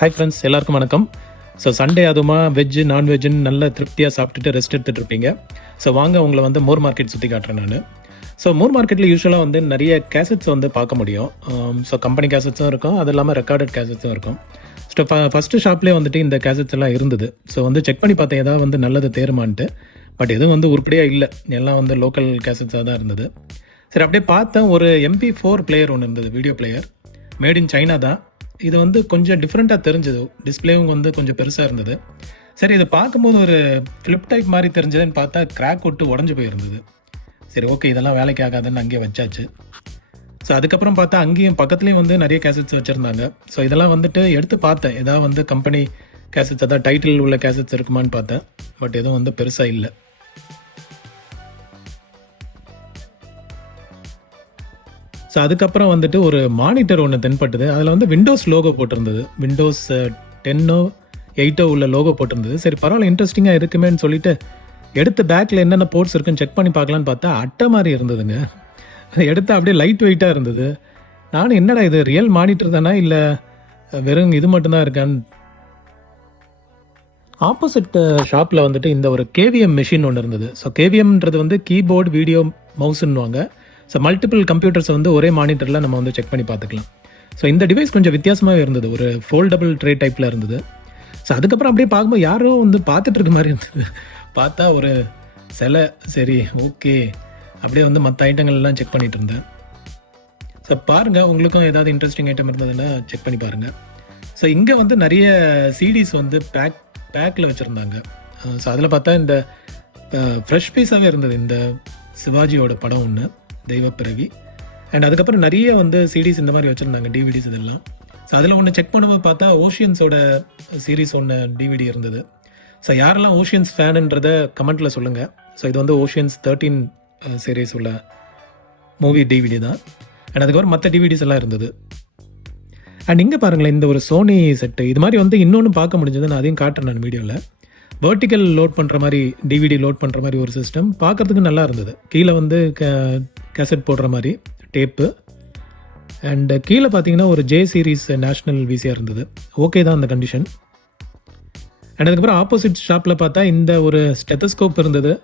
Hi friends, எல்லாருக்கும் வணக்கம். So Sunday அதுவுமா வெஜ்ஜு நான்வெஜ்ஜுன்னு நல்ல திருப்தியாக சாப்பிட்டுட்டு ரெஸ்ட் எடுத்துகிட்டு இருப்பீங்க. ஸோ வாங்க உங்களை வந்து மோர் மார்க்கெட் சுற்றி காட்டுறேன் நான். ஸோ மோர் மார்க்கெட்டில் யூஸ்வலாக வந்து நிறைய கேசட்ஸ் வந்து பார்க்க முடியும். ஸோ கம்பெனி கேசட்ஸும் இருக்கும், அது இல்லாமல் ரெக்கார்டட் கேசட்ஸும் இருக்கும். ஸோ ஃபஸ்ட்டு ஷாப்லேயே வந்துட்டு இந்த கேசட்ஸ் எல்லாம் இருந்தது. ஸோ வந்து செக் பண்ணி பார்த்தேன் ஏதாவது வந்து நல்லது தேருமான்ட்டு. பட் எதுவும் வந்து உருப்படியாக இல்லை, எல்லாம் வந்து லோக்கல் கேசட்ஸாக தான் இருந்தது. சரி, அப்படியே பார்த்தேன், ஒரு MP4 பிளேயர் ஒன்று இருந்தது, video player. Made in China தான். இது வந்து கொஞ்சம் டிஃப்ரெண்ட்டாக தெரிஞ்சது, டிஸ்பிளேவும் வந்து கொஞ்சம் பெருசாக இருந்தது. சரி, இதை பார்க்கும்போது ஒரு ஃப்ளிப் டைப் மாதிரி தெரிஞ்சதுன்னு பார்த்தா கிராக் விட்டு உடஞ்சி போயிருந்தது. சரி, ஓகே, இதெல்லாம் வேலைக்கு ஆகாதுன்னு அங்கேயே வச்சாச்சு. ஸோ அதுக்கப்புறம் பார்த்தா அங்கேயும் பக்கத்துலேயும் வந்து நிறைய கேசட்ஸ் வச்சுருந்தாங்க. ஸோ இதெல்லாம் வந்துட்டு எடுத்து பார்த்தேன், ஏதாவது வந்து கம்பெனி கேசட்ஸ், அதாவது டைட்டில் உள்ள கேசட்ஸ் இருக்குமான்னு பார்த்தேன். பட் எதுவும் வந்து பெருசாக இல்லை. ஸோ அதுக்கப்புறம் வந்துட்டு ஒரு மானிட்டர் ஒன்று தென்பட்டது. அதில் வந்து விண்டோஸ் லோகோ போட்டிருந்தது, விண்டோஸ் 10 8 உள்ள லோகோ போட்டிருந்தது. சரி, பரவாயில்ல, இன்ட்ரெஸ்டிங்காக இருக்குமேன்னு சொல்லிட்டு எடுத்து பேக்கில் என்னென்ன போர்ட்ஸ் இருக்குன்னு செக் பண்ணி பார்க்கலான்னு பார்த்தா அட்டை மாதிரி இருந்ததுங்க. எடுத்து அப்படியே லைட் வெயிட்டாக இருந்தது. நானும் என்னடா இது ரியல் மானிட்டர் தானே இல்லை வெறும் இது மட்டும்தான் இருக்கான்னு. ஆப்போசிட் ஷாப்பில் வந்துட்டு இந்த ஒரு KVM மெஷின் ஒன்று இருந்தது. ஸோ KVMன்றது வந்து கீபோர்டு வீடியோ மவுஸ்ன்னுவாங்க. ஸோ மல்டிபிள் கம்ப்யூட்டர்ஸ் வந்து ஒரே மானிட்டரில் நம்ம வந்து செக் பண்ணி பார்த்துக்கலாம். ஸோ இந்த டிவைஸ் கொஞ்சம் வித்தியாசமாகவே இருந்தது, ஒரு ஃபோல்டபுள் ட்ரே டைப்பில் இருந்தது. ஸோ அதுக்கப்புறம் அப்படியே பார்க்கும்போது யாரோ வந்து பார்த்துட்டு இருக்க மாதிரி இருந்தது. பார்த்தா ஒரு சிலை. சரி, ஓகே, அப்படியே வந்து மற்ற ஐட்டங்கள்லாம் செக் பண்ணிகிட்டு இருந்தேன். ஸோ பாருங்கள், உங்களுக்கும் ஏதாவது இன்ட்ரெஸ்டிங் ஐட்டம் இருந்ததுன்னா செக் பண்ணி பாருங்கள். ஸோ இங்கே வந்து நிறைய CDs வந்து பேக்கில் வச்சுருந்தாங்க. ஸோ அதில் பார்த்தா இந்த ஃப்ரெஷ் பீஸாகவே இருந்தது, இந்த சிவாஜியோட படம் ஒன்று, தெய்வப்பிறவி. அண்ட் அதுக்கப்புறம் நிறைய வந்து CDs இந்த மாதிரி வச்சுருந்தாங்க, DVDs இதெல்லாம். ஸோ அதில் ஒன்று செக் பண்ணும்போது பார்த்தா ஓஷியன்ஸோட சீரீஸ் ஒன்று DVD இருந்தது. ஸோ யாரெல்லாம் ஓஷியன்ஸ் ஃபேனுன்றதை கமெண்ட்டில் சொல்லுங்கள். ஸோ இது வந்து ஓஷியன்ஸ் 13 சீரீஸ் உள்ள மூவி DVD தான். அண்ட் அதுக்கப்புறம் மற்ற DVDs எல்லாம் இருந்தது. அண்ட் இங்கே பாருங்களேன், இந்த ஒரு சோனி செட்டு இது மாதிரி வந்து இன்னொன்று பார்க்க முடிஞ்சது. நான் அதையும் காட்டுறேன் நான் வீடியோவில். வெர்டிக்கல் லோட் பண்ணுற மாதிரி, DVD லோட் பண்ணுற மாதிரி ஒரு சிஸ்டம் பார்க்குறதுக்கு நல்லா இருந்தது. கீழே வந்து கேசட் போடுற மாதிரி டேப்பு. அண்ட் கீழே பார்த்தீங்கன்னா ஒரு J சீரீஸ் நேஷ்னல் VCR இருந்தது. ஓகே தான் அந்த கண்டிஷன். அண்ட் அதுக்கப்புறம் ஆப்போசிட் ஷாப்பில் பார்த்தா இந்த ஒரு ஸ்டெத்தஸ்கோப் இருந்தது.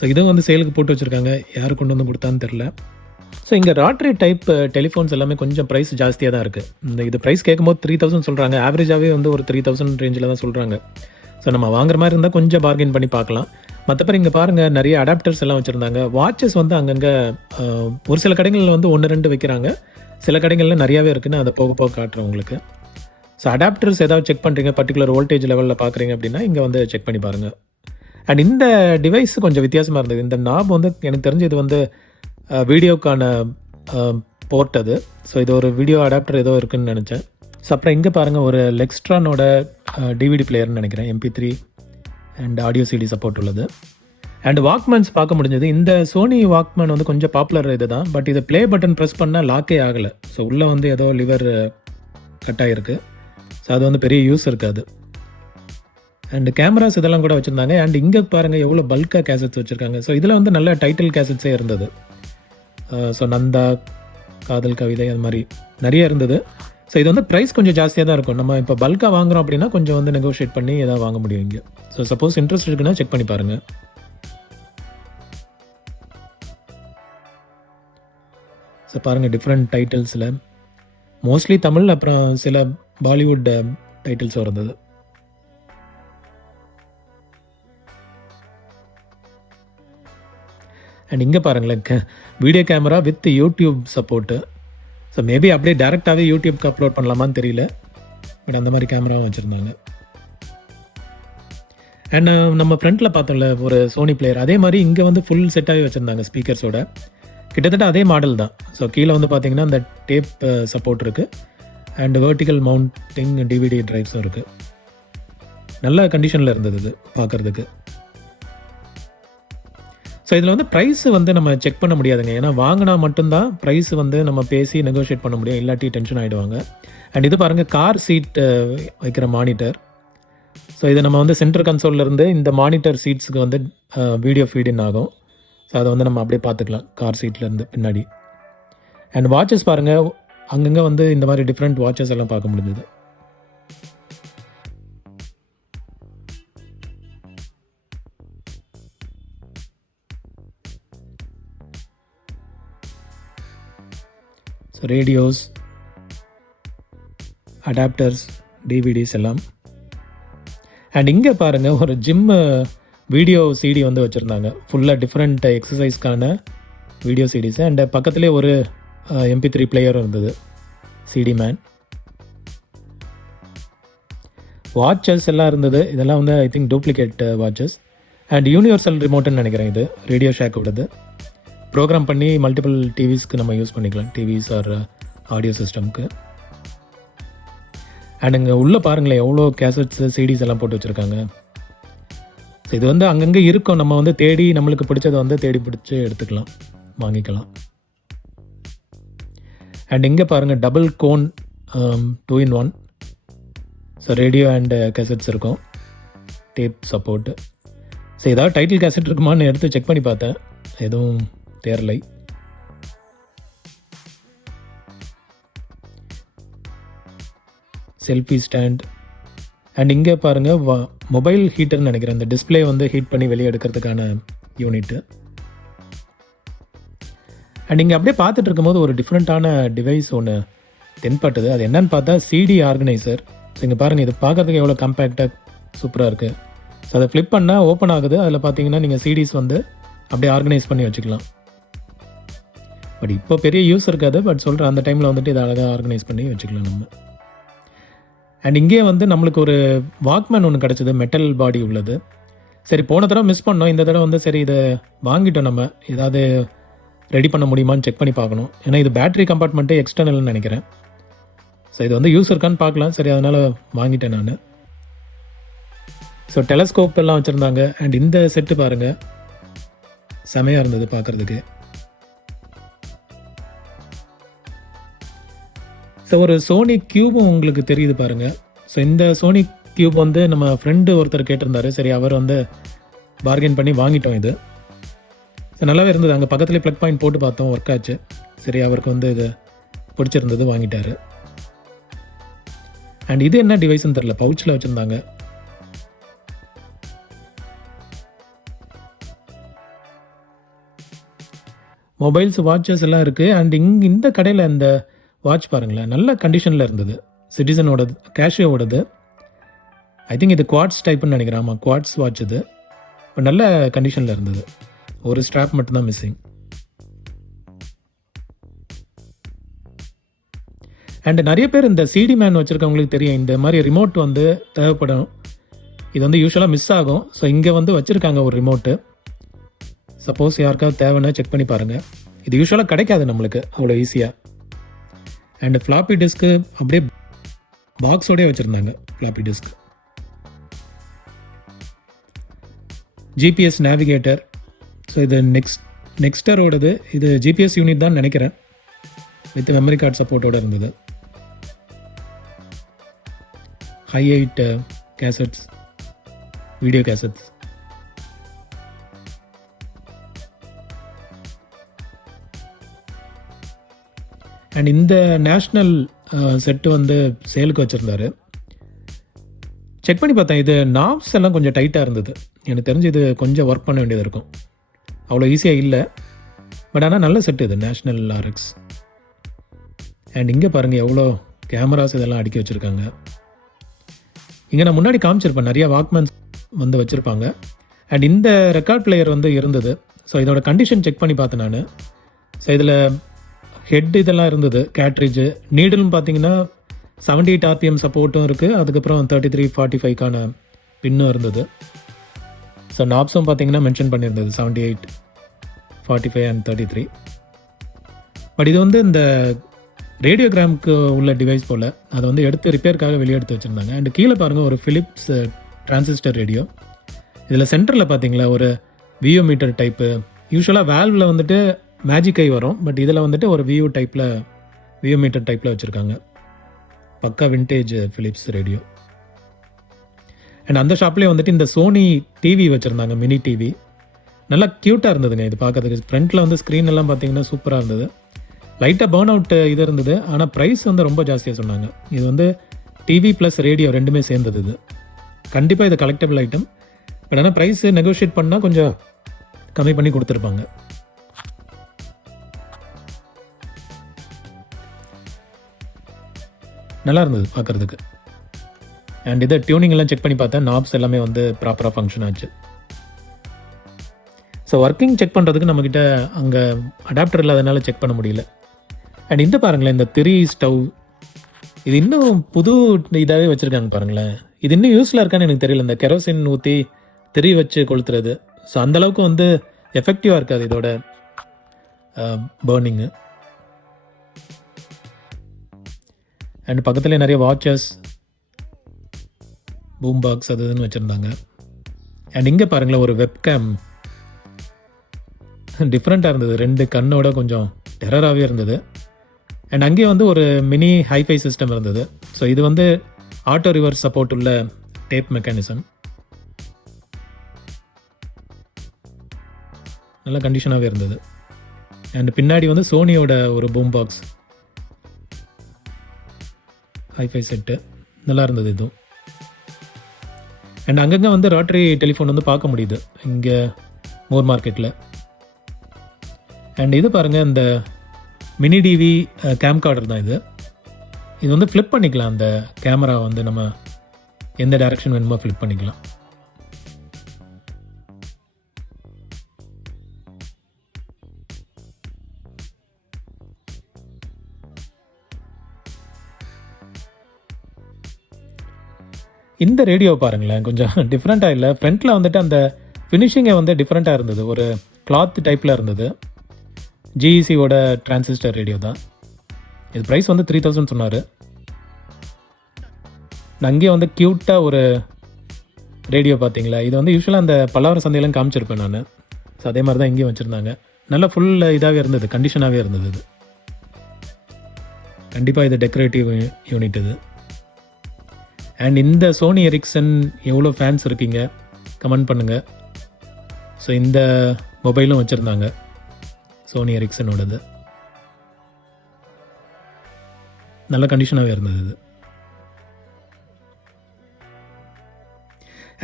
ஸோ இதுவும் வந்து சேலுக்கு போட்டு வச்சுருக்காங்க, யார் கொண்டு வந்து கொடுத்தான்னு தெரில. ஸோ இங்கே ராட்ரி டைப் டெலிஃபோன்ஸ் எல்லாமே கொஞ்சம் ப்ரைஸ் ஜாஸ்தியாக தான் இருக்குது. இது ப்ரைஸ் கேட்கும்போது 3000 சொல்கிறாங்க, ஆவரேஜாகவே வந்து ஒரு 3000 ரேஞ்சில் தான் சொல்கிறாங்க. ஸோ நம்ம வாங்குற மாதிரி இருந்தால் கொஞ்சம் பார்கெயின் பண்ணி பார்க்கலாம். மற்றபடி இங்கே பாருங்கள், நிறைய அடாப்டர்ஸ் எல்லாம் வச்சுருந்தாங்க. வாட்சஸ் வந்து அங்கங்கே ஒரு சில கடைகளில் வந்து 1-2 வைக்கிறாங்க, சில கடைகளில் நிறையாவே இருக்குன்னு அதை போக போக காட்டுறேன் உங்களுக்கு. ஸோ அடாப்டர்ஸ் ஏதாவது செக் பண்ணுறீங்க, பர்டிகுலர் வோல்டேஜ் லெவலில் பார்க்குறீங்க அப்படின்னா இங்கே வந்து செக் பண்ணி பாருங்கள். அண்ட் இந்த டிவைஸ் கொஞ்சம் வித்தியாசமாக இருந்தது. இந்த நாப் வந்து எனக்கு தெரிஞ்சு இது வந்து வீடியோக்கான போர்ட் அது. ஸோ இது ஒரு வீடியோ அடாப்டர் ஏதோ இருக்குதுன்னு நினச்சேன். ஸோ அப்புறம் இங்கே பாருங்கள், ஒரு லெக்ஸ்ட்ரானோட DVD பிளேயர்னு நினைக்கிறேன், MP3 and audio CD support உள்ளது. அண்ட் வாக்மேன்ஸ் பார்க்க முடிஞ்சது. இந்த சோனி வாக்மேன் வந்து கொஞ்சம் பாப்புலர் இது தான். பட் இது ப்ளே பட்டன் ப்ரெஸ் பண்ணால் லாக்கே ஆகலை. ஸோ உள்ளே வந்து ஏதோ லிவர் கட் ஆகிருக்கு. ஸோ அது வந்து பெரிய யூஸ் இருக்காது. அண்ட் கேமராஸ் இதெல்லாம் கூட வச்சுருந்தாங்க. அண்ட் இங்கே பாருங்கள் எவ்வளோ பல்காக கேசட்ஸ் வச்சுருக்காங்க. ஸோ இதில் வந்து நல்ல டைட்டில் கேசட்ஸே இருந்தது. ஸோ நந்தா, காதல் கவிதை, அது மாதிரி நிறைய இருந்தது. ஸோ இது வந்து ப்ரைஸ் கொஞ்சம் ஜாஸ்தியாக தான் இருக்கும். நம்ம இப்போ பல்காக வாங்குகிறோம் அப்படின்னா கொஞ்சம் வந்து நெகோஷியேட் பண்ணி எதாவது வாங்க முடியும் இங்கே. ஸோ சப்போஸ் இன்ட்ரெஸ்ட் இருக்குன்னா செக் பண்ணி பாருங்கள். ஸோ பாருங்கள், டிஃப்ரெண்ட் டைட்டில்ஸில் மோஸ்ட்லி தமிழ், அப்புறம் சில பாலிவுட் டைட்டில்ஸும் இருந்தது. அண்ட் இங்கே பாருங்களேன், video camera with YouTube support. So maybe அப்படியே டேரெக்டாகவே யூடியூப்க்கு அப்லோட் பண்ணலாமான்னு தெரியல. பட் அந்த மாதிரி கேமராவும் வச்சுருந்தாங்க. அண்ட் நம்ம ஃப்ரண்ட்டில் பார்த்தோம்ல ஒரு சோனி பிளேயர், அதே மாதிரி இங்கே வந்து ஃபுல் செட்டாகவே வச்சுருந்தாங்க ஸ்பீக்கர்ஸோட. கிட்டத்தட்ட அதே மாடல் தான். ஸோ கீழே வந்து பார்த்தீங்கன்னா அந்த டேப் சப்போர்ட் இருக்குது. அண்ட் வெர்டிக்கல் மவுண்டிங் DVD ட்ரைவ்ஸும் இருக்குது. நல்ல கண்டிஷனில் இருந்தது இது பார்க்குறதுக்கு. ஸோ இதில் வந்து ப்ரைஸு வந்து நம்ம செக் பண்ண முடியாதுங்க. ஏன்னா வாங்கினா மட்டும்தான் ப்ரைஸ் வந்து நம்ம பேசி நெகோஷியேட் பண்ண முடியும், இல்லாட்டி டென்ஷன் ஆகிடுவாங்க. அண்ட் இது பாருங்கள், கார் சீட் வைக்கிற மானிட்டர். ஸோ இதை நம்ம வந்து சென்டர் கன்சோல்லேருந்து இந்த மானிட்டர் சீட்ஸுக்கு வந்து வீடியோ ஃபீடின் ஆகும். ஸோ அதை வந்து நம்ம அப்படியே பார்த்துக்கலாம் கார் சீட்லேருந்து பின்னாடி. அண்ட் வாட்சஸ் பாருங்கள், அங்கங்கே வந்து இந்த மாதிரி டிஃப்ரெண்ட் வாட்சஸ் எல்லாம் பார்க்க முடிஞ்சது. ரேடியோஸ், அடாப்டர்ஸ், டிவிடிஸ் எல்லாம். அண்ட் இங்கே பாருங்கள் ஒரு ஜிம்மு வீடியோ சிடி வந்து வச்சுருந்தாங்க. ஃபுல்லாக டிஃப்ரெண்ட் எக்ஸசைஸ்க்கான வீடியோ சிடிஸ். அண்ட் பக்கத்துலேயே ஒரு MP3 பிளேயரும் இருந்தது, சிடி மேன். வாட்சஸ் எல்லாம் இருந்தது. இதெல்லாம் வந்து I think duplicate watches. And universal ரிமோட்டுன்னு நினைக்கிறேன் இது, ரேடியோ ஷேக்கோடது. ப்ரோக்ராம் பண்ணி மல்டிபிள் டிவிஸ்க்கு நம்ம யூஸ் பண்ணிக்கலாம், டிவிஸ் ஆர் ஆடியோ சிஸ்டம்க்கு. அண்ட் இங்கே உள்ளே பாருங்களேன் எவ்வளோ கேசட்ஸு சிடிஸ் எல்லாம் போட்டு வச்சுருக்காங்க. ஸோ இது வந்து அங்கங்கே இருக்கும், நம்ம வந்து தேடி நம்மளுக்கு பிடிச்சதை வந்து தேடி பிடிச்சி எடுத்துக்கலாம், வாங்கிக்கலாம். அண்ட் இங்கே பாருங்கள் double cone 2-in-1. So radio and cassettes இருக்கும், டேப் சப்போர்ட்டு. ஸோ ஏதாவது டைட்டில் கேசட் இருக்குமான்னு எடுத்து செக் பண்ணி பார்த்தேன், எதுவும் தேரலை. Selfie stand. அண்ட் இங்கே பாருங்கள் மொபைல் ஹீட்டர்னு நினைக்கிறேன், இந்த டிஸ்பிளே வந்து ஹீட் பண்ணி வெளியே எடுக்கிறதுக்கான யூனிட்டு. அண்ட் இங்கே அப்படியே பார்த்துட்டு இருக்கும்போது ஒரு டிஃப்ரெண்ட்டான டிவைஸ் ஒன்று தென்பட்டது. அது என்னன்னு பார்த்தா சிடி ஆர்கனைசர். ஸோ இங்கே பாருங்கள், இது பார்க்குறதுக்கு எவ்வளோ காம்பேக்டாக சூப்பராக இருக்குது. ஸோ அதை ஃப்ளிப் பண்ணால் ஓப்பன் ஆகுது. அதில் பார்த்தீங்கன்னா நீங்கள் சிடிஸ் வந்து அப்படியே ஆர்கனைஸ் பண்ணி வச்சுக்கலாம். பட் இப்போ பெரிய யூஸ் இருக்காது, பட் சொல்கிறேன் அந்த டைமில் வந்துட்டு இதை அழகாக ஆர்கனைஸ் பண்ணி வச்சுக்கலாம் நம்ம. அண்ட் இங்கே வந்து நம்மளுக்கு ஒரு வாக்மேன் ஒன்று கிடச்சிது, மெட்டல் பாடி உள்ளது. சரி, போன தடவை மிஸ் பண்ணோம், இந்த தடவை வந்து சரி இதை வாங்கிட்டோம், நம்ம ஏதாவது ரெடி பண்ண முடியுமான்னு செக் பண்ணி பார்க்கணும். ஏன்னா இது பேட்டரி கம்பார்ட்மெண்ட்டே எக்ஸ்டர்னல்னு நினைக்கிறேன். ஸோ இது வந்து யூஸ் இருக்கான்னு பார்க்கலாம், சரி அதனால் வாங்கிட்டேன் நான். ஸோ டெலஸ்கோப் எல்லாம் வச்சுருந்தாங்க. அண்ட் இந்த செட்டு பாருங்கள், செமையாக இருந்தது பார்க்குறதுக்கு. ஸோ ஒரு சோனி க்யூபும் உங்களுக்கு தெரியுது பாருங்கள். ஸோ இந்த சோனி க்யூப் வந்து நம்ம ஃப்ரெண்டு ஒருத்தர் கேட்டிருந்தாரு, சரி அவர் வந்து பார்கெயின் பண்ணி வாங்கிட்டோம் இது. ஸோ நல்லாவே இருந்தது, அங்கே பக்கத்துலேயே ப்ளக் பாயிண்ட் போட்டு பார்த்தோம், ஒர்க் ஆச்சு. சரி அவருக்கு வந்து இது பிடிச்சிருந்தது, வாங்கிட்டாரு. அண்ட் இது என்ன டிவைஸ்ன்னு தெரில, பவுச்சில் வச்சுருந்தாங்க. மொபைல்ஸ், வாட்சஸ் எல்லாம் இருக்குது. அண்ட் இந்த கடையில் இந்த வாட்ச் பாருங்களேன், நல்ல கண்டிஷனில் இருந்தது. சிட்டிசனோடது, கேஷியோடது. ஐ திங்க் இது குவாட்ஸ் டைப்புன்னு நினைக்கிறேன். ஆமாம், குவாட்ஸ் வாட்ச் இது. இப்போ நல்ல கண்டிஷனில் இருந்தது, ஒரு ஸ்ட்ராப் மட்டும்தான் மிஸ்ஸிங். அண்ட் நிறைய பேர் இந்த சிடி மேன் வச்சுருக்கவங்களுக்கு தெரியும், இந்த மாதிரி ரிமோட் வந்து தேவைப்படும். இது வந்து யூஸ்வலாக மிஸ் ஆகும். ஸோ இங்கே வந்து வச்சுருக்காங்க ஒரு ரிமோட்டு. சப்போஸ் யாருக்காவது தேவைன்னா செக் பண்ணி பாருங்கள். இது யூஸ்வலாக கிடைக்காது நம்மளுக்கு அவ்வளோ ஈஸியாக. அண்ட் ஃப்ளாப்பி டிஸ்க்கு அப்படியே பாக்ஸோடய வச்சுருந்தாங்க, floppy disk. GPS navigator. So இது நெக்ஸ்டரோடது. இது ஜிபிஎஸ் யூனிட் தான் நினைக்கிறேன், வித் மெமரி கார்டு சப்போர்ட்டோடு இருந்தது. ஹை-8 கேசட்ஸ், வீடியோ கேசட்ஸ். அண்ட் இந்த நேஷ்னல் செட்டு வந்து சேலுக்கு வச்சுருந்தாரு. செக் பண்ணி பார்த்தேன், இது நாப்ஸ் எல்லாம் கொஞ்சம் டைட்டாக இருந்தது. எனக்கு தெரிஞ்சு இது கொஞ்சம் ஒர்க் பண்ண வேண்டியது இருக்கும், அவ்வளோ ஈஸியாக இல்லை. பட் ஆனால் நல்ல செட்டு இது, நேஷ்னல் RX. அண்ட் இங்கே பாருங்கள் எவ்வளோ கேமராஸ் இதெல்லாம் அடுக்கி வச்சுருக்காங்க. இங்கே நான் முன்னாடி காமிச்சிருப்பேன், நிறையா வாக்மேன்ஸ் வந்து வச்சுருப்பாங்க. அண்ட் இந்த ரெக்கார்ட் பிளேயர் வந்து இருந்தது. ஸோ இதோட கண்டிஷன் செக் பண்ணி பார்த்தேன் நான். ஸோ இதில் ஹெட் இதெல்லாம் இருந்தது, கேட்ரிட்ஜு. நீடில்னு பார்த்தீங்கன்னா 78 RPM சப்போர்ட்டும் இருக்குது. அதுக்கப்புறம் 3345க்கான பின்னும் இருந்தது. ஸோ நாப்ஸும் பார்த்தீங்கன்னா மென்ஷன் பண்ணியிருந்தது 78, 45 அண்ட் 33. பட் இது வந்து இந்த ரேடியோகிராமுக்கு உள்ள டிவைஸ் போல், அதை வந்து எடுத்து ரிப்பேருக்காக வெளியே எடுத்து வச்சுருந்தாங்க. அண்ட் கீழே பாருங்கள் ஒரு ஃபிலிப்ஸ் டிரான்சிஸ்டர் ரேடியோ. இதில் சென்டரில் பார்த்தீங்களா ஒரு வியூ மீட்டர் டைப்பு. யூஸ்வலாக வேல்வில் வந்துட்டு மேஜிக் ஐ வரும், பட் இதில் வந்துட்டு ஒரு வியூ மீட்டர் டைப்பில் வச்சுருக்காங்க. பக்கா விண்டேஜ் ஃபிலிப்ஸ் ரேடியோ. அண்ட் அந்த ஷாப்லேயே வந்துட்டு இந்த சோனி டிவி வச்சுருந்தாங்க, மினி டிவி. நல்லா க்யூட்டாக இருந்ததுங்க இது பார்க்கறதுக்கு. ஃப்ரண்ட்டில் வந்து ஸ்க்ரீன் எல்லாம் பார்த்தீங்கன்னா சூப்பராக இருந்தது. லைட்டாக பேர்ன் அவுட் இது இருந்தது, ஆனால் ப்ரைஸ் வந்து ரொம்ப ஜாஸ்தியாக சொன்னாங்க. இது வந்து டிவி ப்ளஸ் ரேடியோ ரெண்டுமே சேர்ந்தது. இது கண்டிப்பாக இது கலெக்டபிள் ஐட்டம். பட் ஆனால் ப்ரைஸ் நெகோஷியேட் பண்ணால் கொஞ்சம் கம்மி பண்ணி கொடுத்துருப்பாங்க. நல்லா இருந்தது பார்க்குறதுக்கு. அண்ட் இதை டியூனிங்லாம் செக் பண்ணி பார்த்தேன், நாப்ஸ் எல்லாமே வந்து ப்ராப்பராக ஃபங்க்ஷன் ஆச்சு. ஸோ ஒர்க்கிங் செக் பண்ணுறதுக்கு நம்மக்கிட்ட அங்கே அடாப்டர் இல்லாதனால செக் பண்ண முடியல. அண்ட் இந்த பாருங்களேன், இந்த திரி ஸ்டவ் இது இன்னும் புது இதாகவே வச்சுருக்காங்க பாருங்களேன். இது இன்னும் யூஸ்ஃபுல்லாக இருக்கான்னு எனக்கு தெரியல. இந்த கெரோசின் ஊற்றி திரி வச்சு கொளுத்துறது. ஸோ அந்தளவுக்கு வந்து எஃபெக்டிவாக இருக்காது இதோட பர்னிங்கு. அண்ட் பக்கத்துலேயே நிறைய வாட்சஸ், பூம் பாக்ஸ் அது இதுன்னு வச்சுருந்தாங்க. அண்ட் இங்கே பாருங்களேன், ஒரு வெப்கேம் டிஃப்ரெண்ட்டாக இருந்தது. 2 கண்ணோட கொஞ்சம் டெரராகவே இருந்தது. அண்ட் அங்கேயே வந்து ஒரு மினி ஹைஃபை சிஸ்டம் இருந்தது. ஸோ இது வந்து ஆட்டோ ரிவர்ஸ் சப்போர்ட் உள்ள டேப் மெக்கானிசம். நல்ல கண்டிஷனாகவே இருந்தது. அண்ட் பின்னாடி வந்து சோனியோட ஒரு பூம் பாக்ஸ் ஹைஃபை செட்டு நல்லா இருந்தது இதுவும். அண்ட் அங்கங்கே வந்து ராட்ரி டெலிஃபோன் வந்து பார்க்க முடியுது இங்கே மூர் மார்க்கெட்டில். அண்ட் இது பாருங்கள், இந்த மினி டிவி கேம்கார்டர் தான் இது. இது வந்து ஃப்ளிப் பண்ணிக்கலாம். அந்த கேமரா வந்து நம்ம எந்த டைரக்ஷன் வேணுமோ ஃப்ளிப் பண்ணிக்கலாம். இந்த ரேடியோ பாருங்களேன், கொஞ்சம் டிஃப்ரெண்ட்டாக இல்லை. ஃப்ரண்ட்டில் வந்துட்டு அந்த ஃபினிஷிங்கை வந்து டிஃப்ரெண்ட்டாக இருந்தது. ஒரு கிளாத் டைப்பில் இருந்தது. ஜிஇசியோட டிரான்சிஸ்டர் ரேடியோ தான் இது. ப்ரைஸ் வந்து 3000 சொன்னார். அங்கேயே வந்து க்யூட்டாக ஒரு ரேடியோ பார்த்தீங்களா. இது வந்து யூஸ்வலாக அந்த பல்லாவரம் சந்தையெல்லாம் காமிச்சிருப்பேன் நான். ஸோ அதே மாதிரி தான் இங்கேயும் வச்சுருந்தாங்க. நல்லா ஃபுல் இதாகவே இருந்தது, கண்டிஷனாகவே இருந்தது. இது கண்டிப்பாக இது டெக்கரேட்டிவ் யூனிட் இது. அண்ட் இந்த சோனி எரிக்சன் எவ்வளோ ஃபேன்ஸ் இருக்கீங்க கமெண்ட் பண்ணுங்கள். ஸோ இந்த மொபைலும் வச்சுருந்தாங்க, சோனி எரிக்சனோடது. நல்ல கண்டிஷனாகவே இருந்தது இது.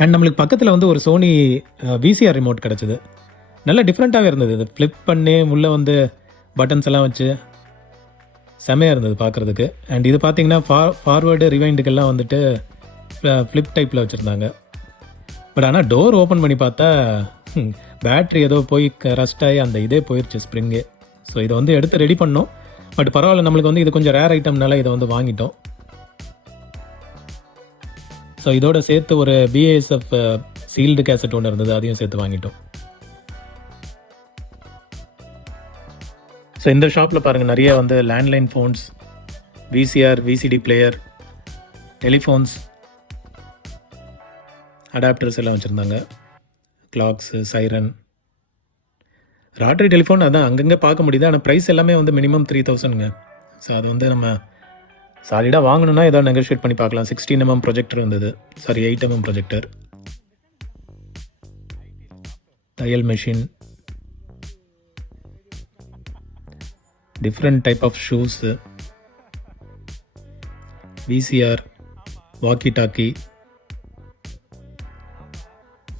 அண்ட் நம்மளுக்கு பக்கத்தில் வந்து ஒரு சோனி விசிஆர் ரிமோட் கிடச்சிது. நல்ல டிஃப்ரெண்ட்டாகவே இருந்தது. இது ஃப்ளிப் பண்ணி உள்ளே வந்து பட்டன்ஸ் எல்லாம் வச்சு செமையாக இருந்தது பார்க்குறதுக்கு. அண்ட் இது பார்த்தீங்கன்னா ஃபார்வேர்டு ரிவைண்டுக்கெல்லாம் வந்துட்டு ஃப்ளிப் டைப்பில் வச்சுருந்தாங்க. பட் ஆனால் டோர் ஓப்பன் பண்ணி பார்த்தா பேட்ரி ஏதோ போய் ரஸ்ட் ஆகி அந்த இதே போயிடுச்சு, ஸ்ப்ரிங்கு. ஸோ இதை வந்து எடுத்து ரெடி பண்ணோம். பட் பரவாயில்ல, நம்மளுக்கு வந்து இது கொஞ்சம் ரேர் ஐட்டம்னால இதை வந்து வாங்கிட்டோம். ஸோ இதோட சேர்த்து ஒரு பிஏஎஸ்எஃப் சீல்டு கேசட் ஒன்று இருந்தது, அதையும் சேர்த்து வாங்கிட்டோம். ஸோ இந்த ஷாப்பில் பாருங்கள், நிறைய வந்து landline phones, VCR, VCD player, telephones, adapters எல்லாம் வச்சுருந்தாங்க. கிளாக்ஸு, சைரன், ராட்ரி டெலிஃபோன் அதான் அங்கங்கே பார்க்க முடியுது. ஆனால் ப்ரைஸ் எல்லாமே வந்து மினிமம் 3000ங்க. ஸோ அது வந்து நம்ம சாலிடாக வாங்கணுன்னா ஏதாவது நெகோஷியேட் பண்ணி பார்க்கலாம். 16mm ப்ரொஜெக்டர் இருந்தது, 8mm ப்ரொஜெக்டர், தையல் machine, different type of shoes, VCR, walkie talkie.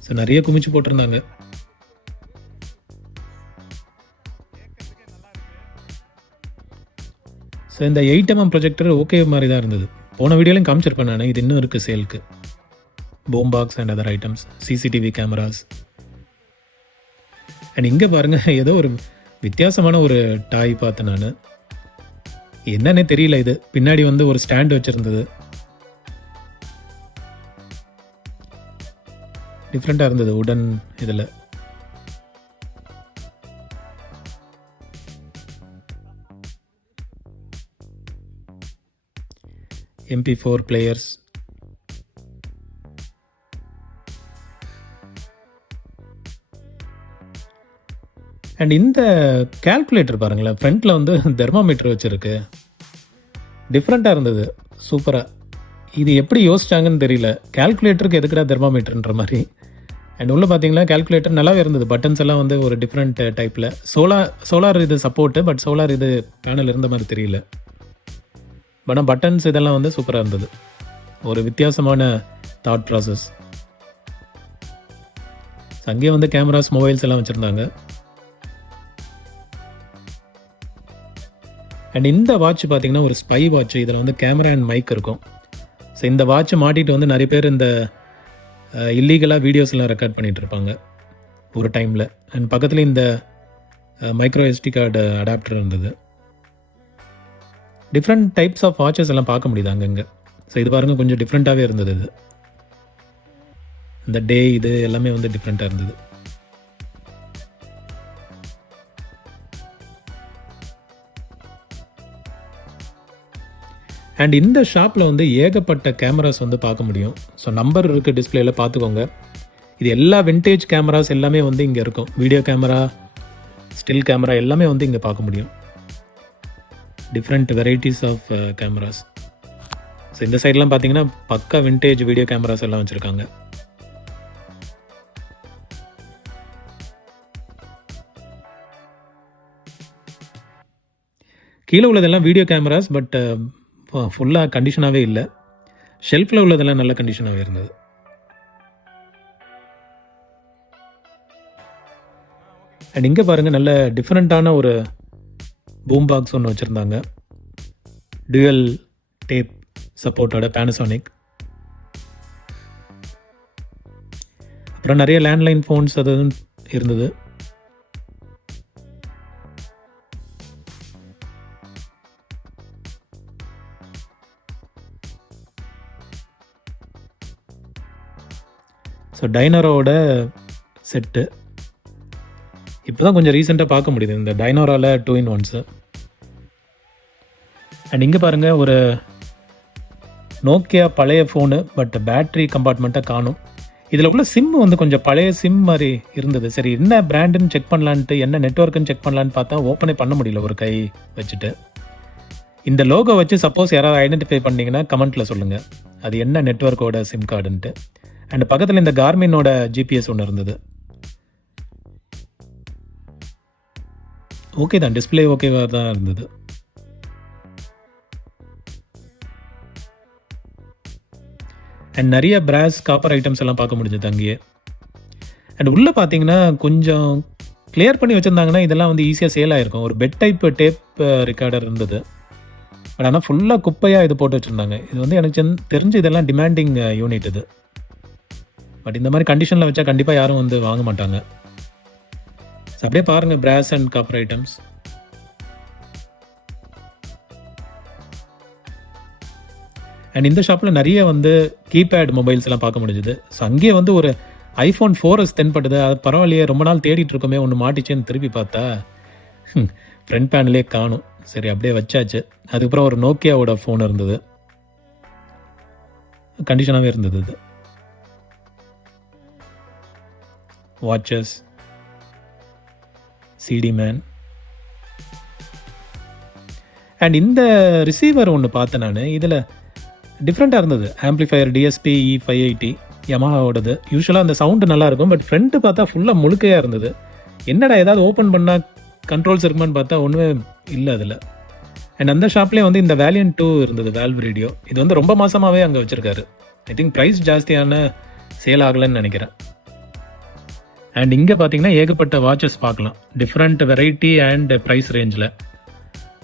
So நிறைய குமிச்சு போட்டிருந்தாங்க. ஸோ இந்த 8mm ப்ரொஜெக்டர் ஓகே மாதிரி தான் இருந்தது. போன வீடியோலையும் காமிச்சிருப்பேன் நான். இது இன்னும் இருக்குது சேலுக்கு. Boom box and other items, CCTV cameras. And இங்கே பாருங்கள், ஏதோ ஒரு வித்தியாசமான ஒரு டாய் பார்த்தேன் நான். என்னன்னே தெரியல. இது பின்னாடி வந்து ஒரு ஸ்டாண்ட் வச்சுருந்தது, டிஃப்ரெண்ட்டாக இருந்தது உடன் இதில். MP4 பிளேயர்ஸ், அண்ட் இந்த கால்குலேட்டர் பாருங்களேன், ஃப்ரண்ட்டில் வந்து தெர்மாமீட்டர் வச்சுருக்கு. டிஃப்ரெண்ட்டாக இருந்தது, சூப்பராக. இது எப்படி யோசிச்சாங்கன்னு தெரியல. கால்குலேட்டருக்கு எதுக்குடா தெர்மாமீட்டர்ன்ற மாதிரி. அண்ட் உள்ளே பார்த்தீங்கன்னா கால்குலேட்டர் நல்லாவே இருந்தது. பட்டன்ஸ் எல்லாம் வந்து ஒரு டிஃப்ரெண்ட் டைப்பில். சோலார் இது சப்போர்ட்டு, பட் சோலார் இது பேனல் இருந்த மாதிரி தெரியல. பட் பட்டன்ஸ் இதெல்லாம் வந்து சூப்பராக இருந்தது. ஒரு வித்தியாசமான தாட் ப்ராசஸ். அங்கேயே வந்து கேமராஸ், மொபைல்ஸ் எல்லாம் வச்சுருந்தாங்க. அண்ட் இந்த வாட்ச் பார்த்தீங்கன்னா ஒரு ஸ்பை வாட்ச். இதில் வந்து கேமரா அண்ட் மைக் இருக்கும். ஸோ இந்த வாட்சை மாட்டிட்டு வந்து நிறைய பேர் இந்த இல்லீகலாக வீடியோஸ்லாம் ரெக்கார்ட் பண்ணிகிட்டு இருப்பாங்க ஒரு டைமில். அண்ட் பக்கத்தில் இந்த மைக்ரோ எஸ்டி கார்டு அடாப்டர் இருந்தது. டிஃப்ரெண்ட் டைப்ஸ் ஆஃப் வாட்சஸ் எல்லாம் பார்க்க முடியுது அங்கங்கே. ஸோ இது பாருங்கள், கொஞ்சம் டிஃப்ரெண்ட்டாகவே இருந்தது. இது இந்த டே இது எல்லாமே வந்து டிஃப்ரெண்ட்டாக இருந்தது. அண்ட் இந்த ஷாப்பில் வந்து ஏகப்பட்ட கேமராஸ் வந்து பார்க்க முடியும். ஸோ நம்பர் இருக்குது டிஸ்பிளேயில், பார்த்துக்கோங்க. இது எல்லா விண்டேஜ் கேமராஸ் எல்லாமே வந்து இங்கே இருக்கும். வீடியோ கேமரா, ஸ்டில் கேமரா எல்லாமே வந்து இங்கே பார்க்க முடியும். Different varieties of cameras. So இந்த சைட்லாம் பார்த்தீங்கன்னா பக்கா விண்டேஜ் வீடியோ கேமராஸ் எல்லாம் வச்சுருக்காங்க. கீழே உள்ளதெல்லாம் வீடியோ கேமராஸ், பட் ஃபுல்லாக கண்டிஷனாகவே இல்லை. ஷெல்ஃபில் உள்ளதெல்லாம் நல்ல கண்டிஷனாகவே இருந்தது. அண்ட் இங்கே பாருங்கள், நல்ல டிஃப்ரெண்ட்டான ஒரு பூம் பாக்ஸ் ஒன்று வச்சுருந்தாங்க. டுயல் டேப் சப்போர்ட்டோட பேனசோனிக். அப்புறம் நிறைய லேண்ட்லைன் ஃபோன்ஸ் அது இருந்தது. ஸோ டைனரோட செட்டு இப்போ தான் கொஞ்சம் ரீசெண்டாக பார்க்க முடியுது இந்த டைனோராவில் 2-in-1. அண்ட் இங்கே பாருங்கள், ஒரு நோக்கியா பழைய ஃபோனு, பட் பேட்ரி கம்பார்ட்மெண்ட்டாக காணும். இதில் உள்ள சிம் வந்து கொஞ்சம் பழைய சிம் மாதிரி இருந்தது. சரி, என்ன பிராண்டுன்னு செக் பண்ணலான்ட்டு, என்ன நெட்ஒர்க்குன்னு செக் பண்ணலான்னு பார்த்தா ஓப்பனே பண்ண முடியல ஒரு கை வச்சுட்டு. இந்த லோகோ வச்சு சப்போஸ் யாராவது ஐடென்டிஃபை பண்ணிங்கன்னா கமெண்ட்டில் சொல்லுங்கள் அது என்ன நெட்ஒர்க்கோட சிம் கார்டுன்ட்டு. அண்ட் பக்கத்தில் இந்த கார்மினோட ஜிபிஎஸ் ஒன்று இருந்தது. ஓகே தான், டிஸ்பிளே ஓகேவாக தான் இருந்தது. அண்ட் நிறைய பிராஸ் காப்பர் ஐட்டம்ஸ் எல்லாம் பார்க்க முடிஞ்சது அங்கேயே. அண்ட் உள்ளே பார்த்தீங்கன்னா கொஞ்சம் கிளியர் பண்ணி வச்சுருந்தாங்கன்னா இதெல்லாம் வந்து ஈஸியாக சேல் ஆகிருக்கும். ஒரு பெட் டைப் டேப் ரெக்கார்டர் இருந்தது. பட் ஆனால் ஃபுல்லாக குப்பையாக இது போட்டு வச்சுருந்தாங்க. இது வந்து எனக்கு தெரிஞ்சு இதெல்லாம் டிமாண்டிங் யூனிட் இது. பட் இந்த மாதிரி கண்டிஷனில் வச்சா கண்டிப்பாக யாரும் வந்து வாங்க மாட்டாங்க. ஸோ அப்படியே பாருங்கள் brass and copper items. And இந்த ஷாப்பில் நிறைய வந்து கீபேட் மொபைல்ஸ் எல்லாம் பார்க்க முடிஞ்சுது. ஸோ அங்கேயே வந்து ஒரு iPhone 4S தென்படுது. அது பரவாயில்லையே, ரொம்ப நாள் தேடிட்டு இருக்கோமே, ஒன்று மாட்டிச்சேன்னு திருப்பி பார்த்தா ஃப்ரண்ட் பேனலே காணும். சரி, அப்படியே வச்சாச்சு. அதுக்கப்புறம் ஒரு நோக்கியாவோட ஃபோன் இருந்தது, கண்டிஷனாகவே இருந்தது. இது வாட்சஸ், சிடி மேன். அண்ட் இந்த ரிசீவர் ஒன்று பார்த்தேன் நான். இதில் டிஃப்ரெண்ட்டாக இருந்தது. Amplifier DSP E580 யமஹாவோடது. யூஸ்வலாக அந்த சவுண்டு நல்லாயிருக்கும், பட் ஃப்ரண்ட்டு பார்த்தா ஃபுல்லாக முழுக்கையாக இருந்தது. என்னடா ஏதாவது ஓப்பன் பண்ணால் கண்ட்ரோல்ஸ் இருக்குமான்னு பார்த்தா ஒன்றுமே இல்லை அதில். அண்ட் அந்த ஷாப்லேயே வந்து இந்த வேலியன்ட் 2 இருந்தது, வேல்வ் ரேடியோ. இது வந்து ரொம்ப மாதமாகவே அங்கே வச்சுருக்காரு. ஐ திங்க் ப்ரைஸ் ஜாஸ்தியான சேல் ஆகலைன்னு நினைக்கிறேன். அண்ட் இங்கே பார்த்தீங்கன்னா ஏகப்பட்ட வாட்சஸ் பார்க்கலாம், டிஃப்ரெண்ட் வெரைட்டி அண்ட் ப்ரைஸ் ரேஞ்சில்.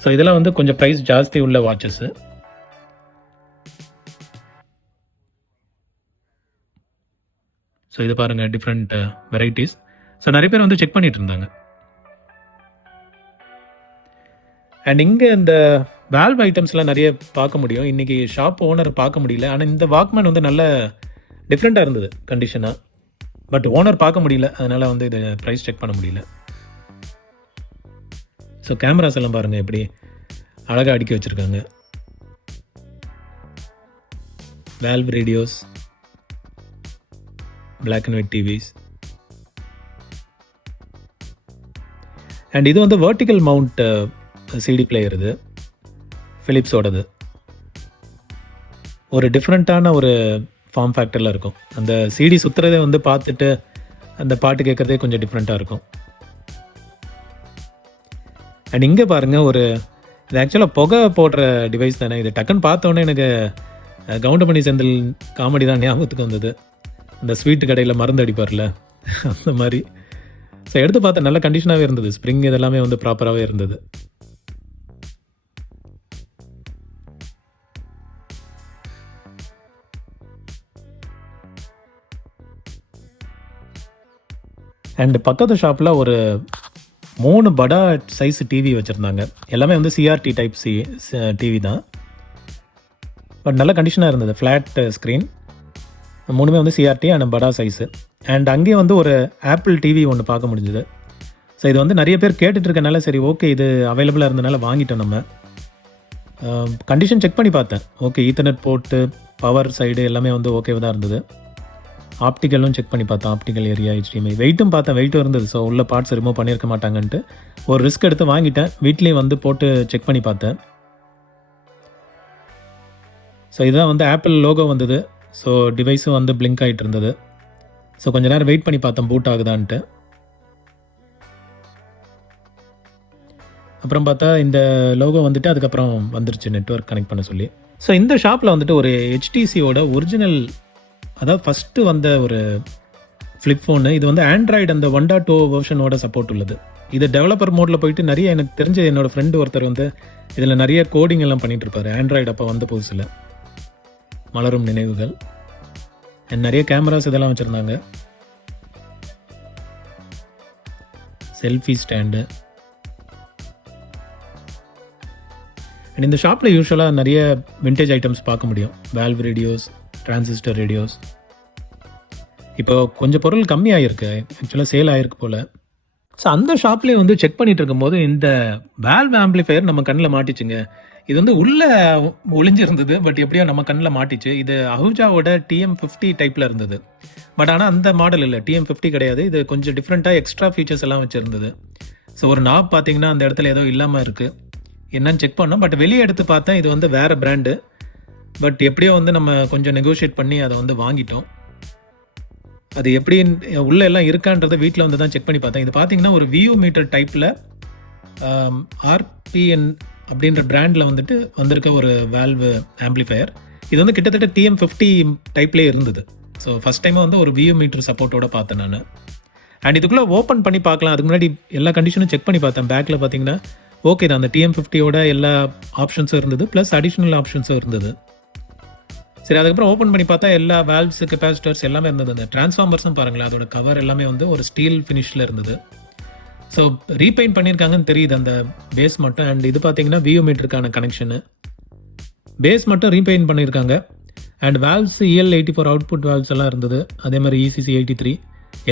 ஸோ இதெல்லாம் வந்து கொஞ்சம் ப்ரைஸ் ஜாஸ்தி உள்ள வாட்சஸ்ஸு. ஸோ இது பாருங்கள், டிஃப்ரெண்ட் வெரைட்டிஸ். ஸோ நிறைய பேர் வந்து செக் பண்ணிட்டு இருந்தாங்க. அண்ட் இங்கே இந்த வேல்வ் ஐட்டம்ஸ்லாம் நிறைய பார்க்க முடியும். இன்றைக்கி ஷாப் ஓனர் பார்க்க முடியல. ஆனால் இந்த வாக்மேன் வந்து நல்ல டிஃப்ரெண்ட்டாக இருந்தது கண்டிஷனாக. பட் ஓனர் பார்க்க முடியல, அதனால் வந்து இதை ப்ரைஸ் செக் பண்ண முடியல. ஸோ கேமராஸ் எல்லாம் பாருங்கள் எப்படி அழகாக அடுக்கி வச்சுருக்காங்க. Valve radios, black and white TVs. And இது வந்து வெர்டிக்கல் மவுண்ட் சிடி பிளேயர். இது ஃபிலிப்ஸோடது. ஒரு டிஃப்ரெண்ட்டான ஒரு ஃபார்ம் ஃபேக்டரில் இருக்கும். அந்த சிடி சுற்றுறதே வந்து பார்த்துட்டு அந்த பாட்டு கேட்குறதே கொஞ்சம் டிஃப்ரெண்ட்டாக இருக்கும். அண்ட் இங்கே பாருங்கள், ஒரு இது ஆக்சுவலாக புகை போடுற டிவைஸ் தானே. இது டக்குன்னு பார்த்தோன்னே எனக்கு கவுண்டமணி செந்தில் காமெடி தான் ஞாபகத்துக்கு வந்தது. அந்த ஸ்வீட்டு கடையில் மருந்து அடிப்பார்ல, அந்த மாதிரி. ஸோ எடுத்து பார்த்தா நல்ல கண்டிஷனாகவே இருந்தது. ஸ்ப்ரிங் இதெல்லாமே வந்து ப்ராப்பராகவே இருந்தது. அண்ட் பக்கத்து ஷாப்பில் ஒரு 3 படா சைஸ் டிவி வச்சுருந்தாங்க. எல்லாமே வந்து சிஆர்டி டைப் டிவி தான். பட் நல்ல கண்டிஷனாக இருந்தது. ஃப்ளாட் ஸ்க்ரீன், 3மே வந்து CRT and Bada size. And அங்கேயே வந்து ஒரு ஆப்பிள் டிவி ஒன்று பார்க்க முடிஞ்சுது. ஸோ இது வந்து நிறைய பேர் கேட்டுட்டு இருக்கனால சரி ஓகே இது அவைலபிளாக இருந்தனால வாங்கிட்டோம். நம்ம கண்டிஷன் செக் பண்ணி பார்த்தேன். Okay ethernet port, power side எல்லாமே வந்து ஓகேவாக தான் இருந்தது. ஆப்டிக்கலும் செக் பண்ணி பார்த்தேன். ஆப்டிக்கல் ஏரியா, HDMI, வெயிட்டும் பார்த்தேன். வெயிட்டும் இருந்தது. ஸோ உள்ள பார்ட்ஸ் ரிமூவ் பண்ணியிருக்க மாட்டாங்கன்ட்டு ஒரு ரிஸ்க் எடுத்து வாங்கிட்டேன். வீட்லேயும் வந்து போட்டு செக் பண்ணி பார்த்தேன். ஸோ இதுதான் வந்து ஆப்பிள் லோகோ வந்தது. ஸோ டிவைஸும் வந்து பிளிங்க் ஆகிட்டு இருந்தது. ஸோ கொஞ்சம் நேரம் வெயிட் பண்ணி பார்த்தேன் பூட் ஆகுதான்ட்டு. அப்புறம் பார்த்தா இந்த லோகோ வந்துட்டு அதுக்கப்புறம் வந்துருச்சு நெட்வொர்க் கனெக்ட் பண்ண சொல்லி. ஸோ இந்த ஷாப்பில் வந்துட்டு ஒரு HTCயோட ஒரிஜினல், அதாவது ஃபஸ்ட்டு வந்த ஒரு ஃப்ளிப் ஃபோனு. இது வந்து ஆண்ட்ராய்டு அந்த 1.0 வெர்ஷனோட சப்போர்ட் உள்ளது. இது டெவலப்பர் மோடில் போயிட்டு நிறைய எனக்கு தெரிஞ்ச என்னோடய ஃப்ரெண்டு ஒருத்தர் வந்து இதில் நிறைய கோடிங் எல்லாம் பண்ணிகிட்டு இருப்பார். ஆண்ட்ராய்டு அப்போ வந்த புதுசில் மலரும் நினைவுகள். நிறைய கேமராஸ் இதெல்லாம் வச்சுருந்தாங்க. Selfie stand. அண்ட் இந்த ஷாப்பில் யூஸ்வலாக நிறைய விண்டேஜ் ஐட்டம்ஸ் பார்க்க முடியும். Valve radios, transistor radios. இப்போ கொஞ்சம் பொருள் கம்மியாகிருக்கு, ஆக்சுவலாக சேல் ஆகிருக்கு போல். ஸோ அந்த ஷாப்லேயே வந்து செக் பண்ணிட்டு இருக்கும்போது இந்த வேல்வ் ஆம்பிளிஃபையர் நம்ம கண்ணில் மாட்டிச்சுங்க. இது வந்து உள்ளே ஒளிஞ்சிருந்தது, பட் எப்படியோ நம்ம கண்ணில் மாட்டிச்சு. இது அஹூஜாவோட TM50 டைப்பில் இருந்தது. பட் ஆனால் அந்த மாடல் இல்லை, TM50 கிடையாது. இது கொஞ்சம் டிஃப்ரெண்ட்டாக எக்ஸ்ட்ரா ஃபீச்சர்ஸ் எல்லாம் வச்சுருந்தது. ஸோ ஒரு நாப் பார்த்தீங்கன்னா அந்த இடத்துல ஏதோ இல்லாமல் இருக்குது. என்னன்னு செக் பண்ணோம். பட் வெளியே எடுத்து பார்த்தேன் இது வந்து வேறு பிராண்டு. பட் எப்படியோ வந்து நம்ம கொஞ்சம் நெகோஷியேட் பண்ணி அதை வந்து வாங்கிட்டோம். அது எப்படி உள்ளே எல்லாம் இருக்கான்றதை வீட்டில் வந்து தான் செக் பண்ணி பார்த்தேன். இது பார்த்தீங்கன்னா ஒரு வியூ மீட்டர் டைப்பில் RPN அப்படின்ற பிராண்டில் வந்துட்டு வந்திருக்க ஒரு வேல்வ் ஆம்பிளிஃபையர். இது வந்து கிட்டத்தட்ட TM50 டைப்லேயே இருந்தது. ஸோ ஃபஸ்ட் டைம் வந்து ஒரு வியூ மீட்டர் சப்போர்ட்டோட பார்த்தேன் நான். அண்ட் இதுக்குள்ளே ஓப்பன் பண்ணி பார்க்கலாம். அதுக்கு முன்னாடி எல்லா கண்டிஷனும் செக் பண்ணி பார்த்தேன். பேக்கில் பார்த்தீங்கன்னா ஓகே தான், அந்த TM50யோட எல்லா ஆப்ஷன்ஸும் இருந்தது, ப்ளஸ் அடிஷ்னல் ஆப்ஷன்ஸும் இருந்தது. சரி, அதுக்கப்புறம் ஓப்பன் பண்ணி பார்த்தா எல்லா வேல்வ்ஸ், கெப்பாசிட்டர்ஸ் எல்லாமே இருந்தது. அந்த டிரான்ஸ்ஃபார்மர்ஸும் பாருங்களேன், அதோட கவர் எல்லாமே வந்து ஒரு ஸ்டீல் ஃபினிஷில் இருந்தது. ஸோ ரீபெயிண்ட் பண்ணியிருக்காங்கன்னு தெரியுது அந்த பேஸ் மட்டும். அண்ட் இது பார்த்தீங்கன்னா வியூ மீட்டருக்கான கனெக்ஷனு. பேஸ் மட்டும் ரீபெயிண்ட் பண்ணியிருக்காங்க. And valves EL84 output valves எல்லாம் இருந்தது. அதே மாதிரி ECC83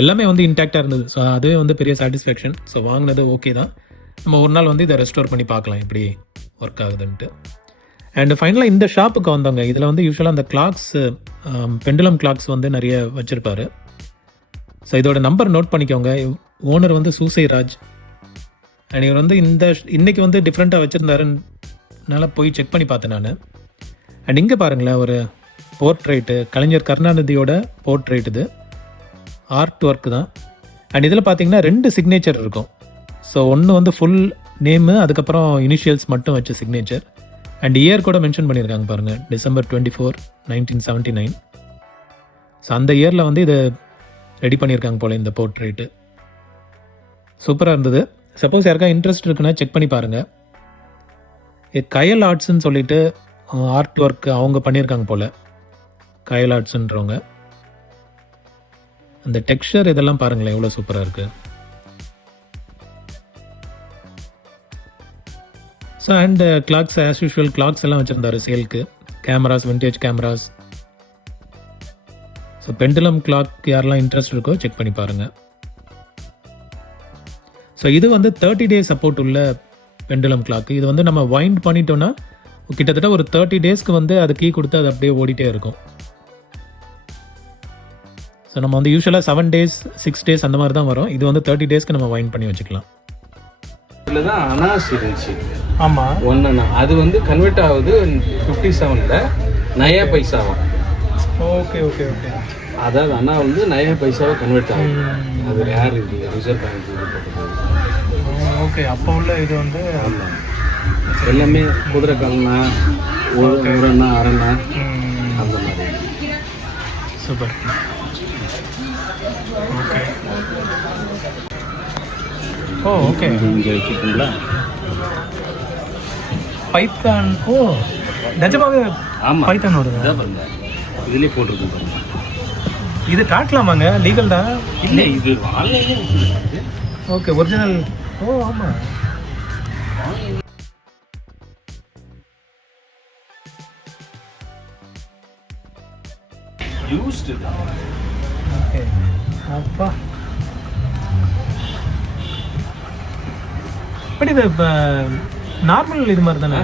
எல்லாமே வந்து இன்டாக்டாக இருந்தது. ஸோ அதுவே வந்து பெரிய சாட்டிஸ்ஃபேக்ஷன். ஸோ வாங்கினது ஓகே தான். நம்ம ஒரு நாள் வந்து இதை ரெஸ்டோர் பண்ணி பார்க்கலாம் எப்படி ஒர்க் ஆகுதுன்ட்டு. அண்ட் ஃபைனலாக இந்த ஷாப்புக்கு வந்தவங்க, இதில் வந்து யூஸ்வலாக அந்த கிளாக்ஸ், பெண்டுலம் கிளாக்ஸ் வந்து நிறைய வச்சுருப்பார். ஸோ இதோட நம்பர் நோட் பண்ணிக்கோங்க. ஓனர் வந்து சூசை ராஜ். அண்ட் இவர் வந்து இன்னைக்கு வந்து டிஃப்ரெண்ட்டாக வச்சுருந்தாருனால போய் செக் பண்ணி பார்த்தேன் நான். அண்ட் இங்கே பாருங்களேன், ஒரு போர்ட்ரேட்டு, கலைஞர் கருணாநிதியோட போர்ட்ரேட். இது ஆர்ட் ஒர்க் தான். அண்ட் இதில் பார்த்தீங்கன்னா 2 சிக்னேச்சர் இருக்கும். ஸோ ஒன்று வந்து ஃபுல் நேமு, அதுக்கப்புறம் இனிஷியல்ஸ் மட்டும் வச்ச சிக்னேச்சர். அண்ட் இயர் கூட மென்ஷன் பண்ணியிருக்காங்க பாருங்கள், December 24, 1979. ஸோ அந்த இயரில் வந்து இதை ரெடி பண்ணியிருக்காங்க போல் இந்த போர்ட்ரேட்டு. சூப்பராக இருந்தது. சப்போஸ் யாருக்கா இன்ட்ரெஸ்ட் இருக்குன்னா செக் பண்ணி பாருங்கள். கயல் ஆர்ட்ஸ்ன்னு சொல்லிட்டு ஆர்ட் ஒர்க் அவங்க பண்ணியிருக்காங்க போல், கயல் ஆர்ட்ஸுன்றவங்க. அந்த டெக்ஸ்சர் இதெல்லாம் பாருங்களேன் எவ்வளோ சூப்பராக இருக்குது. So and clocks as usual clocks எல்லாம் வச்சுருந்தாரு சேலுக்கு. Cameras, vintage cameras. So pendulum clock யாரெல்லாம் இன்ட்ரெஸ்ட் இருக்கோ செக் பண்ணி பாருங்கள். ஸோ இது வந்து 30 days சப்போர்ட் உள்ள பெண்டுலம் கிளாக். இது வந்து நம்ம வைண்ட் பண்ணிட்டோன்னா கிட்டத்தட்ட ஒரு 30 daysக்கு வந்து அது கீ கொடுத்து அது அப்படியே ஓடிட்டே இருக்கும். ஸோ நம்ம வந்து யூஸ்வலாக 7 days 6 days அந்த மாதிரி தான் வரும். இது வந்து 30 daysக்கு நம்ம வைண்ட் பண்ணி வச்சுக்கலாம். இதில் தான் அனாஸ் இருந்துச்சு. ஆமாம், ஒன்றுனா அது வந்து கன்வெர்ட் ஆகுது 57ல் நயா பைசாவும். Okay okay okay. அதாவது அண்ணா வந்து நயா பைசாவை கன்வெர்ட் ஆகுது. அது ரேர், இது ரிசர்வ் பேங்க் இது போட்டது. ஓகே, அப்போ உள்ள இது வந்து ஆமாம், எல்லாமே குதிரை காலனா, ஒரு அண்ணா அரைண்ணா அந்த மாதிரி. சூப்பர். ஓகே. ஓ ஓகே, இங்கே வைக்கிட்டுங்களா பைத்தான். ஓ நிஜமாவே ஆமாம், பைத்தான் வருது. இதான் பாருங்க, இதுலேயே போட்டிருக்கு பாருங்க. இது காட்டலாமாங்க? லீகல் தான். இல்லை இது ஆன்லைனே இருக்குது. Okay, original. ஓ ஆமாம். யூஸ்டு தான். ஓகே, அப்பா. பட் இது இப்போ நார்மல் இது மாதிரி தானே?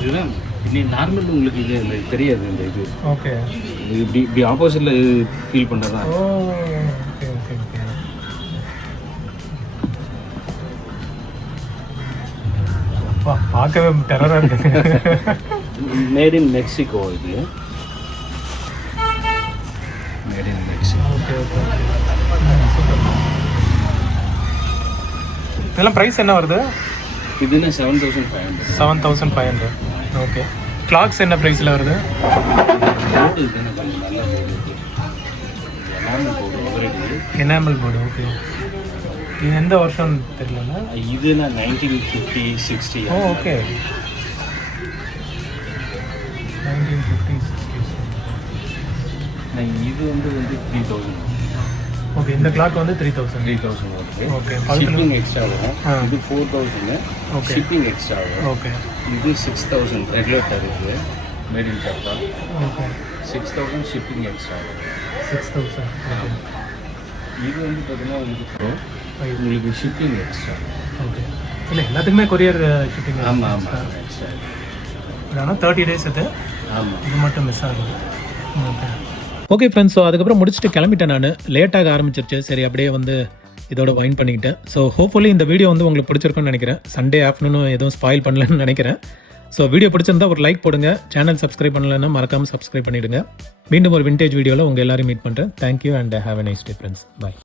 இதுதான் இன்னி நார்மல். உங்களுக்கு இது இல்லை தெரியாது இந்த இது. ஓகே, இது இப்படி இப்படி ஆப்போசிட்டில் ஃபீல் பண்ணுறதா. ஓ ஓகே ஓகே ஓகே. அப்பா பார்க்கவே டெரராக இருக்குது. மேட் இன் மெக்சிகோ இது. Made in Mexico. Okay okay. இதெல்லாம் ப்ரைஸ் என்ன வருது? இதுன்னா 7500. 7500. ஓகே. கிளாக்ஸ் என்ன ப்ரைஸில் வருது? போர்டு இதுன்னு கொஞ்சம் நல்ல போர்டு இது. எனாமல் போர்டு முதலீடு. Enamel board. ஓகே. இது எந்த வருஷம் தெரியல. இதுனா 1950, 60. ஓ ஓகே. 1950s. இது வந்து 3000. ஓகே, இந்த கிளாக் வந்து 3000. 3000 வருது. ஓகே. ஷிப்பிங் எக்ஸ்ட்ரா வரும். இது 4000. ஓகே. ஷிப்பிங் எக்ஸ்ட்ரா வரும். ஓகே. இது 6000 regular tariff. Made in Japan. Okay. 6000 shipping extra வரும். 6000. ஓகே. இது வந்து பார்த்தீங்கன்னா உங்களுக்கு ஷிப்பிங் எக்ஸ்ட்ரா. ஓகே. இல்லை, எல்லாத்துக்குமே கொரியர் ஷிப்பிங். ஆமாம் ஆமாம் எக்ஸ்ட்ரா. ஆனால் 30 days இது. ஆமாம். இது மட்டும் மிஸ் ஆகுது. Okay okay friends. ஸோ அதுக்கப்புறம் முடிச்சுட்டு கிளம்பிட்டேன். நான் லேட்டாக ஆரம்பிச்சிருச்சு. சரி, அப்படியே வந்து இதோட வைன் பண்ணிக்கிட்டேன். ஸோ ஹோப்ஃபுல்லி இந்த வீடியோ வந்து உங்களுக்கு பிடிச்சிருக்குன்னு நினைக்கிறேன். சண்டே ஆஃப்டர்நூனும் எதுவும் ஸ்பாயில் பண்ணலன்னு நினைக்கிறேன். ஸோ வீடியோ பிடிச்சிருந்தா ஒரு லைக் போடுங்க. சேனல் சப்ஸ்கிரைப் பண்ணலன்னா மறக்காமல் சப்ஸ்கிரைப் பண்ணிவிடுங்க. மீண்டும் ஒரு விண்டேஜ் வீடியோவில் உங்கள் எல்லாரும் மீட் பண்ணுறேன். Thank you and have a nice day friends. Bye.